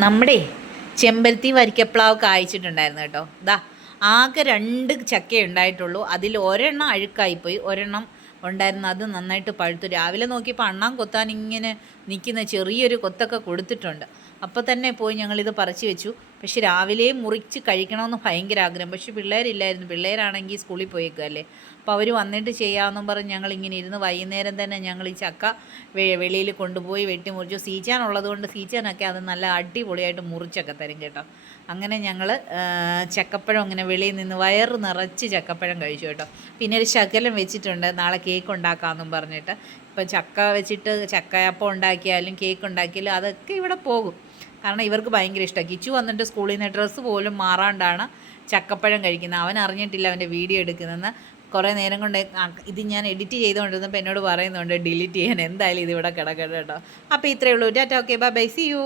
നമ്മുടെ ചെമ്പരത്തി വരിക്കപ്ലാവ് കായ്ച്ചിട്ടുണ്ടായിരുന്നു കേട്ടോ. ദാ ആകെ 2 ചക്ക ഉണ്ടായിട്ടുള്ളൂ. അതിൽ ഒരെണ്ണം അഴുക്കായിപ്പോയി, ഒരെണ്ണം ഉണ്ടായിരുന്നു, അത് നന്നായിട്ട് പഴുത്തു. രാവിലെ നോക്കിയപ്പോൾ അണ്ണാൻ കൊത്താൻ ഇങ്ങനെ നിൽക്കുന്ന ചെറിയൊരു കൊത്തൊക്കെ കൊടുത്തിട്ടുണ്ട്. അപ്പോൾ തന്നെ പോയി ഞങ്ങളിത് പറിച്ച് വെച്ചു. പക്ഷെ രാവിലെ മുറിച്ച് കഴിക്കണമെന്ന് ഭയങ്കര ആഗ്രഹം. പക്ഷെ പിള്ളേരില്ലായിരുന്നു, പിള്ളേരാണെങ്കിൽ സ്കൂളിൽ പോയേക്കല്ലേ. അപ്പോൾ അവർ വന്നിട്ട് ചെയ്യാമെന്നും പറഞ്ഞ് ഞങ്ങളിങ്ങനെ ഇരുന്ന് വൈകുന്നേരം തന്നെ ഞങ്ങൾ ഈ ചക്ക വെളിയിൽ കൊണ്ടുപോയി വെട്ടി മുറിച്ചു. സീച്ചാനുള്ളത് കൊണ്ട് സീച്ചാനൊക്കെ അത് നല്ല അടിപൊളിയായിട്ട് മുറിച്ചൊക്കെ തരും കേട്ടോ. അങ്ങനെ ഞങ്ങൾ ചക്കപ്പഴം ഇങ്ങനെ വെളിയിൽ നിന്ന് വയറ് നിറച്ച് ചക്കപ്പഴം കഴിച്ചു കേട്ടോ. പിന്നെ ഒരു ശകലം വെച്ചിട്ടുണ്ട്, നാളെ കേക്ക് ഉണ്ടാക്കാമെന്നും പറഞ്ഞിട്ട്. ഇപ്പം ചക്ക വെച്ചിട്ട് ചക്കയപ്പം ഉണ്ടാക്കിയാലും കേക്ക് ഉണ്ടാക്കിയാലും അതൊക്കെ ഇവിടെ പോകും. കാരണം ഇവർക്ക് ഭയങ്കര ഇഷ്ടമാണ്. കിച്ചു വന്നിട്ട് സ്കൂളിൽ നിന്ന് ഡ്രസ്സ് പോലും മാറാണ്ടാണ് ചക്കപ്പഴം കഴിക്കുന്നത്. അവൻ അറിഞ്ഞിട്ടില്ല അവൻ്റെ വീഡിയോ എടുക്കുന്നതെന്ന്. കുറേ നേരം കൊണ്ട് ഇത് ഞാൻ എഡിറ്റ് ചെയ്തുകൊണ്ടിരുന്നപ്പോൾ എന്നോട് പറയുന്നുണ്ട് ഡിലീറ്റ് ചെയ്യാൻ. എന്തായാലും ഇതിവിടെ കിടക്കട്ടെ കേട്ടോ. അപ്പോൾ ഇത്രയേ ഉള്ളൂ. Tata, okay, bye, see U.